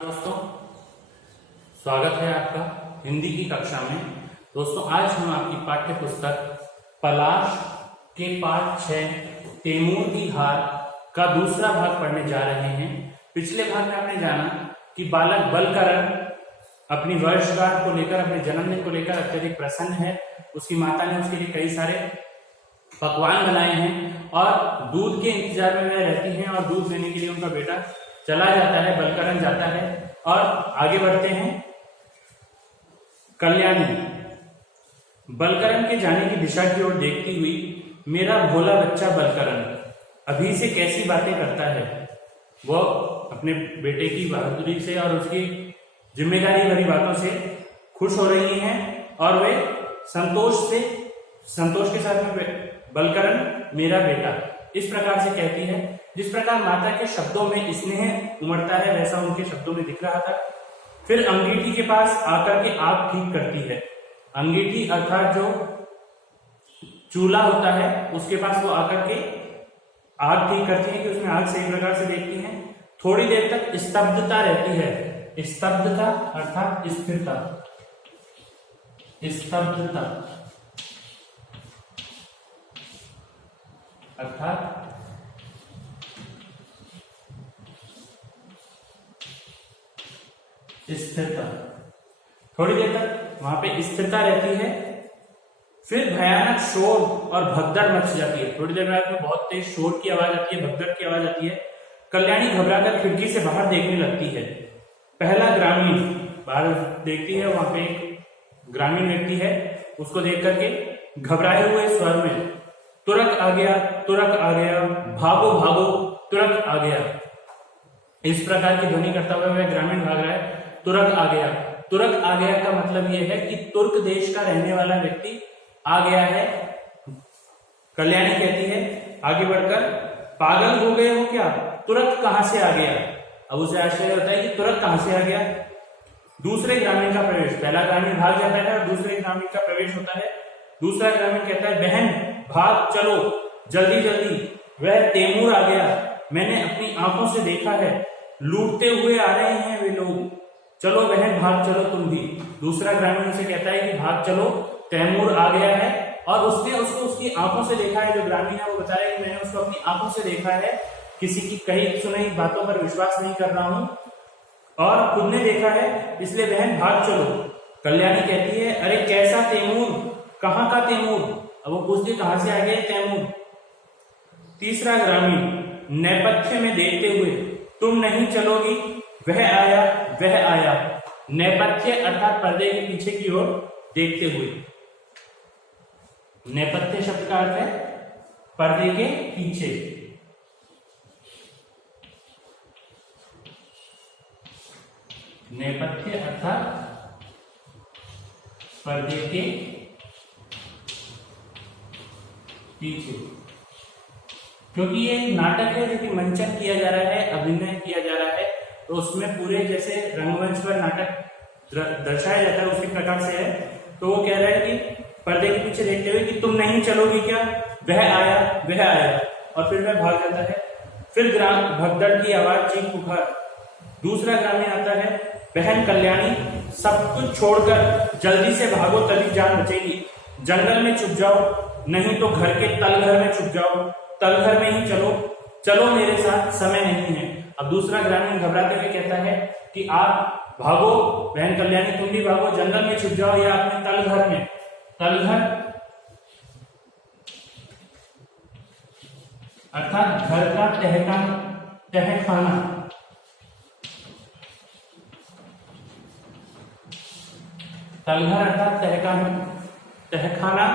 दोस्तों, स्वागत है आपका हिंदी की कक्षा में। दोस्तों, आज हम आपकी पाठ्य पुस्तक पलाश के पाठ 6 तैमूर की हार का दूसरा भाग पढ़ने जा रहे हैं। पिछले भाग में आपने जाना कि बालक बलकरण अपनी वर्षगांठ को लेकर, अपने जन्मदिन को लेकर अत्यधिक प्रसन्न है। उसकी माता ने उसके लिए कई सारे पकवान बनाए हैं और दूध के इंतजार में वह रहती हैं और दूध लेने के लिए उनका बेटा चला जाता है, बलकरण जाता है। और आगे बढ़ते हैं। कल्याणी बलकरण के जाने की दिशा की ओर देखती हुई, मेरा भोला बच्चा बलकरण अभी से कैसी बातें करता है। वो अपने बेटे की बहादुरी से और उसकी जिम्मेदारी भरी बातों से खुश हो रही हैं और वे संतोष के साथ में बलकरण मेरा बेटा इस प्रकार से कहती है। जिस प्रकार माता के शब्दों में स्नेह उमड़ता है, वैसा उनके शब्दों में दिख रहा था। फिर अंगीठी के पास आकर के आग ठीक करती है। अंगीठी अर्थात जो चूल्हा होता है, उसके पास वो आकर के आग ठीक करती है कि उसमें आग सही प्रकार से देखती है। थोड़ी देर तक स्तब्धता रहती है। स्तब्धता अर्थात स्थिरता, स्तब्धता अर्थात स्थिरता। थोड़ी देर तक वहां पे स्थिरता रहती है। फिर भयानक शोर और भगदड़ मच जाती है। थोड़ी देर बाद में बहुत तेज शोर की आवाज आती है, भगदड़ की आवाज आती है। कल्याणी घबराकर खिड़की से बाहर देखने लगती है। पहला ग्रामीण बाहर देखती है, वहां पे एक ग्रामीण व्यक्ति है। उसको देख करके घबराए हुए स्वर में, तुरक आ गया, तुरक आ गया, भागो भागो, तुरक आ गया, इस प्रकार की ध्वनि करता हुआ वह ग्रामीण भाग रहा है। तुरक आ गया। तुरक आ गया का मतलब यह है कि तुर्क देश का रहने वाला व्यक्ति आ गया है। कल्याणी कहती है आगे बढ़कर, पागल हो गए हो क्या, तुरक कहां से आ गया। अब उसे आश्चर्य होता है कि तुरक कहां से आ गया। दूसरे ग्रामीण का प्रवेश, पहला ग्रामीण भाग जाता है और दूसरे ग्रामीण का प्रवेश होता है। दूसरा ग्रामीण कहता है, बहन भाग चलो, जल्दी जल्दी, वह तैमूर आ गया, मैंने अपनी आंखों से देखा है, लूटते हुए आ रहे हैं वे लोग, चलो बहन भाग चलो तुम भी। दूसरा ग्रामीण उसे कहता है कि भाग चलो, तैमूर आ गया है। और उसने उसको उसकी आंखों से देखा है। जो ग्रामीण है वो बता रहा है कि मैंने उसको अपनी आंखों से देखा है, किसी की कही सुनाई बातों पर विश्वास नहीं कर रहा हूं, और खुद ने देखा है, इसलिए बहन भाग चलो। कल्याणी कहती है, अरे कैसा तैमूर, कहां का तैमूर। अब वो पूछती है कहां से आ गया तैमूर। तीसरा ग्रामीण नेपथ्य में देखते हुए, तुम नहीं चलोगी, वह आया, वह आया। नेपथ्य अर्थात पर्दे के पीछे की ओर देखते हुए। नेपथ्य शब्द का अर्थ है पर्दे के पीछे। नेपथ्य अर्थात पर्दे के पीछे। क्योंकि ये नाटक है, जो कि मंचन किया जा रहा है, अभिनय किया जा रहा है, तो उसमें पूरे जैसे रंगमंच पर नाटक दर्शाया जाता है उसी प्रकार से है। तो वो कह रहा है कि पर्दे के पीछे देखते हुए कि तुम नहीं चलोगी क्या, वह आया, वह आया, और फिर वह भाग जाता है। फिर भगदड़ की आवाज, चीख पुकार। दूसरा ग्रामीण आता है, बहन कल्याणी सब कुछ छोड़कर जल्दी से भागो, तभी जान बचेगी। जंगल में छुप जाओ, नहीं तो घर के तलघर में छुप जाओ, तलघर में ही चलो, चलो मेरे साथ, समय नहीं है। अब दूसरा ग्रामीण घबराते हुए कहता है कि आप भागो, बहन कल्याणी तुम भी भागो, जंगल में छुप जाओ या अपने तलघर में। तलघर अर्थात घर का तहखाना। तलघर अर्थात तहखाना,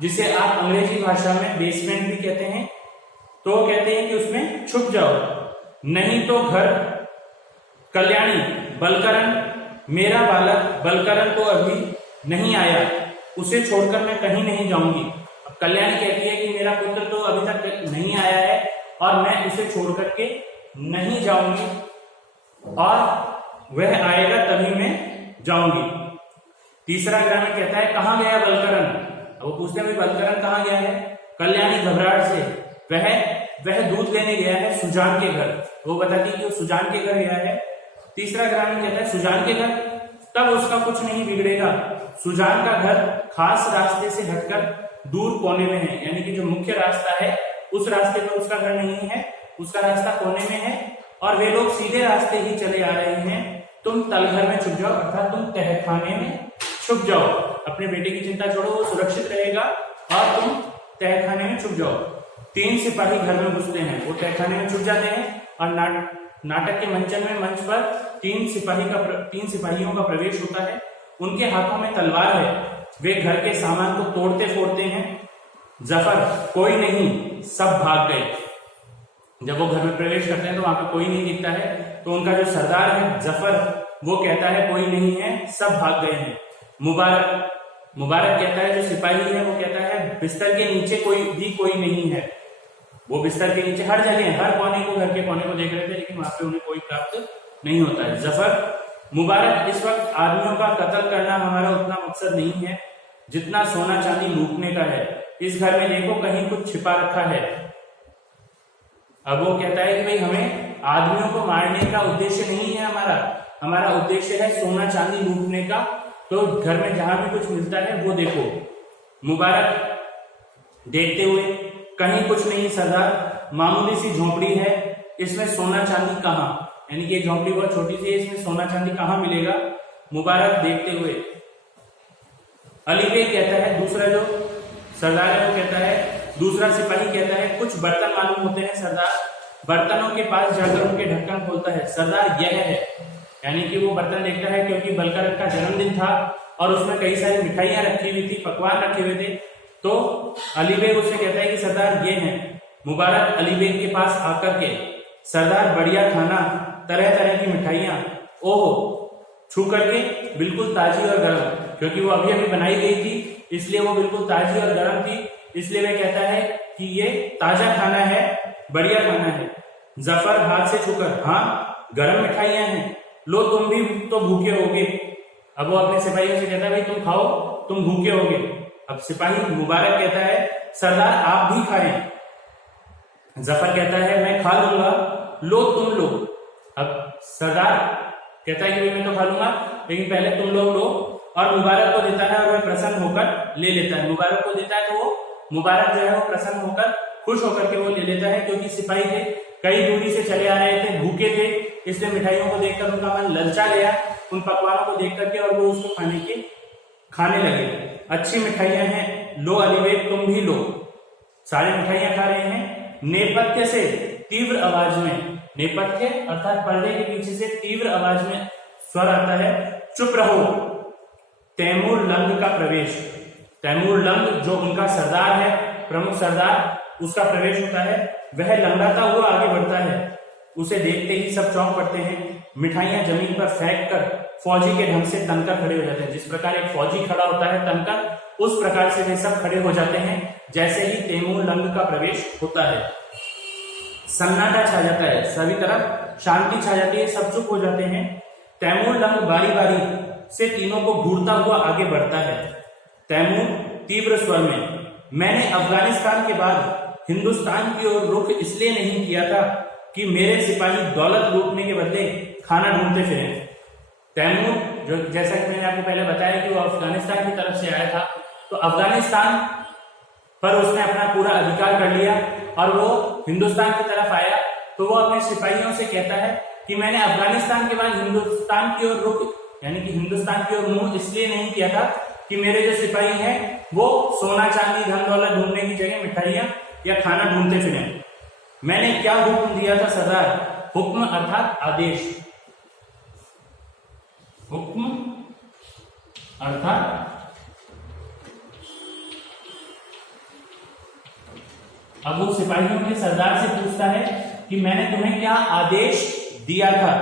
जिसे आप अंग्रेजी भाषा में बेसमेंट भी कहते हैं। तो कहते हैं कि उसमें छुप जाओ, नहीं तो घर। कल्याणी बलकरण, मेरा बालक बलकरण तो अभी नहीं आया, उसे छोड़कर मैं कहीं नहीं जाऊंगी। अब कल्याणी कहती है कि मेरा पुत्र तो अभी तक नहीं आया है और मैं उसे छोड़ करके नहीं जाऊंगी, और वह आएगा तभी मैं जाऊंगी। तीसरा ग्रामीण कहता है, कहां गया बलकरण। अब वो पूछते हैं बलकरण कहां गया है। कल्याणी घबराहट से, वह दूध लेने गया है सुजान के घर। वो बताती है कि वो सुजान के घर गया है। तीसरा ग्रामीण कहता है सुजान के घर, तब उसका कुछ नहीं बिगड़ेगा। सुजान का घर खास रास्ते से हटकर दूर कोने में है, यानी कि जो मुख्य रास्ता है उस रास्ते में उसका घर नहीं है, उसका रास्ता कोने में है और वे लोग सीधे रास्ते ही चले आ रहे हैं। तुम तलघर में छुप जाओ, अर्थात तुम तहखाने में छुप जाओ। अपने बेटे की चिंता छोड़ो, वो सुरक्षित रहेगा और तुम तहखाने में छुप जाओ। 3 सिपाही घर में घुसते हैं, वो तहखाने में छुप जाते हैं और नाटक के मंचन में मंच पर 3 सिपाहियों का प्रवेश होता है। उनके हाथों में तलवार है, वे घर के सामान को तोड़ते फोड़ते हैं। जफर, कोई नहीं, सब भाग गए। जब वो घर में प्रवेश करते हैं तो वहां पे कोई नहीं दिखता है, तो उनका जो सरदार है जफर, वो कहता है कोई नहीं है, सब भाग गए हैं। मुबारक कहता है, जो सिपाही है वो कहता है बिस्तर के नीचे कोई नहीं है। वो बिस्तर के नीचे हर जगह, हर कोने को, घर के कोने को देख रहे थे, लेकिन वहां पे उन्हें कोई प्राप्त नहीं होता है। जफर, मुबारक, इस वक्त आदमियों का कत्ल करना हमारा उतना मकसद नहीं है जितना सोना चांदी लूटने का है। इस घर में देखो, कहीं कुछ छिपा रखा है। अब वो कहता है कि भाई हमें आदमियों को मारने का उद्देश्य नहीं है, हमारा उद्देश्य है सोना चांदी लूटने का, तो घर में जहां भी कुछ मिलता है वो देखो। मुबारक देखते हुए, कहीं कुछ नहीं सरदार, मामूली सी झोपड़ी है, इसमें सोना चांदी कहाँ, यानी कि झोपड़ी बहुत छोटी सी है, इसमें सोना चांदी कहाँ मिलेगा। मुबारक देखते हुए। अली बेग कहता है, दूसरा जो सरदार है वो कहता है, दूसरा सिपाही कहता है कुछ बर्तन मालूम होते हैं सरदार। बर्तनों के पास जाकर उनके ढक्कन खोलता है। सरदार, यह है, यानी कि वो बर्तन देखता है क्योंकि बलकर का जन्मदिन था और उसमें कई सारी मिठाइयां रखी हुई थी, पकवान रखे हुए थे। तो अली बेग उससे कहता है कि सरदार ये है। मुबारक अली बेग के पास आकर के, सरदार बढ़िया खाना, तरह तरह की मिठाइयां, ओहो, छू करके बिल्कुल ताजी और गर्म, क्योंकि वो अभी अभी बनाई गई थी इसलिए वो बिल्कुल ताजी और गर्म थी, इसलिए वह कहता है कि ये ताजा खाना है, बढ़िया खाना है। जफर हाथ से छूकर, हाँ गर्म मिठाइयां हैं, लो तुम भी तो भूखे होगे। अब वो अपने सिपाहियों से कहता है भाई तुम खाओ, तुम भूखे होगे। अब सिपाही मुबारक कहता है सरदार आप भी खाएं। जफर कहता है मैं खा लूंगा, लो तुम लो। अब सरदार कहता है कि भाई मैं तो खा लूंगा, लेकिन पहले तुम लोग लो, और मुबारक को देता है और वह प्रसन्न होकर ले लेता है। मुबारक को देता है तो वो मुबारक जो है वो प्रसन्न होकर, खुश होकर के वो ले लेता है, क्योंकि सिपाही थे, कई दूरी से चले आ रहे थे, भूखे थे, इसलिए मिठाइयों को देखकर उनका मन ललचा गया, उन पकवानों को देख करके, और वो उसको खाने लगे। अच्छी मिठाइयां हैं, लो अली बेग तुम भी लो। सारी मिठाइयां खा रहे हैं। नेपथ्य से तीव्र आवाज में, नेपथ्य अर्थात पर्दे के पीछे से तीव्र आवाज में स्वर आता है, चुप रहो। तैमूर लंग का प्रवेश। तैमूर लंग जो उनका सरदार है, प्रमुख सरदार, उसका प्रवेश होता है। वह लंगड़ाता हुआ आगे बढ़ता है। उसे देखते ही सब चौंक पड़ते हैं। मिठाइयां जमीन पर फेंक कर फौजी के ढंग से तनकर खड़े हो जाते हैं। जिस प्रकार एक फौजी खड़ा होता है तनकर, उस प्रकार से वे सब खड़े हो जाते हैं जैसे ही तैमूर लंग का प्रवेश होता है। सन्नाटा छा जाता है, सभी तरफ शांति छा जाती है, सब चुप हो जाते हैं। तैमूर लंग बारी बारी से तीनों को घूरता हुआ आगे बढ़ता है। तैमूर तीव्र स्वर में, मैंने अफगानिस्तान के बाद हिंदुस्तान की ओर रुख इसलिए नहीं किया था कि मेरे सिपाही दौलत लूटने के बदले खाना ढूंढते फिरे। तैमूर जो, जैसा कि मैंने आपको पहले बताया कि वो अफगानिस्तान की तरफ से आया था, तो अफगानिस्तान पर उसने अपना पूरा अधिकार कर लिया और वो हिंदुस्तान की तरफ आया, तो वो अपने सिपाहियों से कहता है कि मैंने अफगानिस्तान के बाद हिंदुस्तान की ओर रुख, यानी कि हिंदुस्तान की ओर मुंह इसलिए नहीं किया था कि मेरे जो सिपाही हैं वो सोना चांदी धन दौलत ढूंढने की जगह मिठाइयां या खाना ढूंढते फिरे। मैंने क्या हुक्म दिया था सरदार? हुक्म अर्थात आदेश, हुक्म अर्थात, अब वो सिपाहियों के सरदार से पूछता है कि मैंने तुम्हें क्या आदेश दिया था?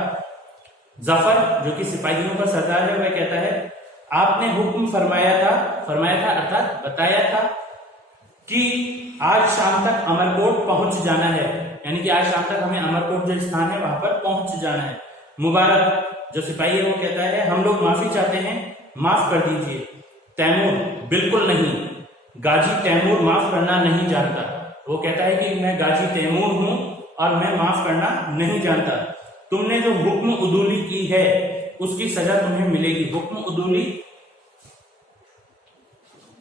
जफर जो कि सिपाहियों का सरदार है वह कहता है आपने हुक्म फरमाया था अर्थात बताया था कि आज शाम तक अमरकोट पहुंच जाना है, यानी कि आज शाम तक हमें अमरकोट जो स्थान है वहां पर पहुंच जाना है। मुबारक जो सिपाही है वो कहता है हम लोग माफी चाहते हैं, माफ कर दीजिए। तैमूर बिल्कुल नहीं, गाजी तैमूर माफ करना नहीं जानता। वो कहता है कि मैं गाजी तैमूर हूं और मैं माफ करना नहीं जानता। तुमने जो हुक्म उदूली की है उसकी सजा तुम्हें मिलेगी। हुक्म उदूली,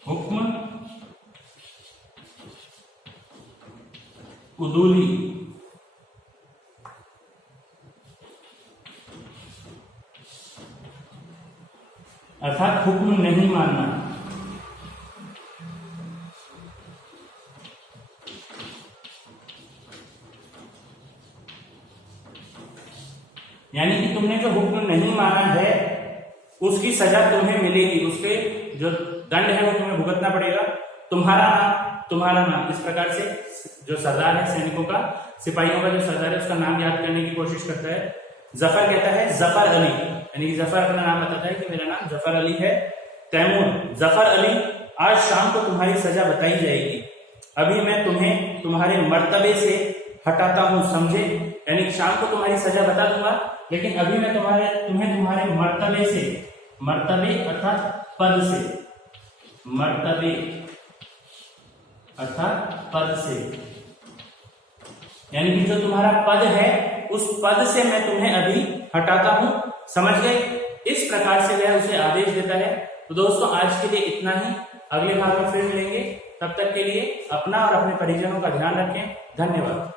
हुक्म उदूली अर्थात हुक्म नहीं मानना। यानी कि तुमने जो हुक्म नहीं माना है उसकी सजा तुम्हें मिलेगी, उसके जो दंड है वो तुम्हें भुगतना पड़ेगा। तुम्हारा नाम, इस प्रकार से जो सरदार है सैनिकों का, सिपाहियों का जो सरदार है उसका नाम याद करने की कोशिश करता है। जफर कहता है जफर अली, यानी कि जफर अपना नाम बताता है कि मेरा नाम जफर अली है। तैमूर, जफर अली आज शाम को तुम्हारी सजा बताई जाएगी, अभी मैं तुम्हें तुम्हारे मर्तबे से हटाता हूं, समझे। यानी कि शाम को तुम्हारी सजा बता दूंगा, लेकिन अभी मैं तुम्हें तुम्हारे मर्तबे से, मर्तबे अर्थात पद से, मर्तबे अर्थात पद से, यानी कि जो तुम्हारा पद है उस पद से मैं तुम्हें अभी हटाता हूं, समझ गए। इस प्रकार से वह उसे आदेश देता है। तो दोस्तों आज के लिए इतना ही, अगले भाग में फिर मिलेंगे। तब तक के लिए अपना और अपने परिजनों का ध्यान रखें। धन्यवाद।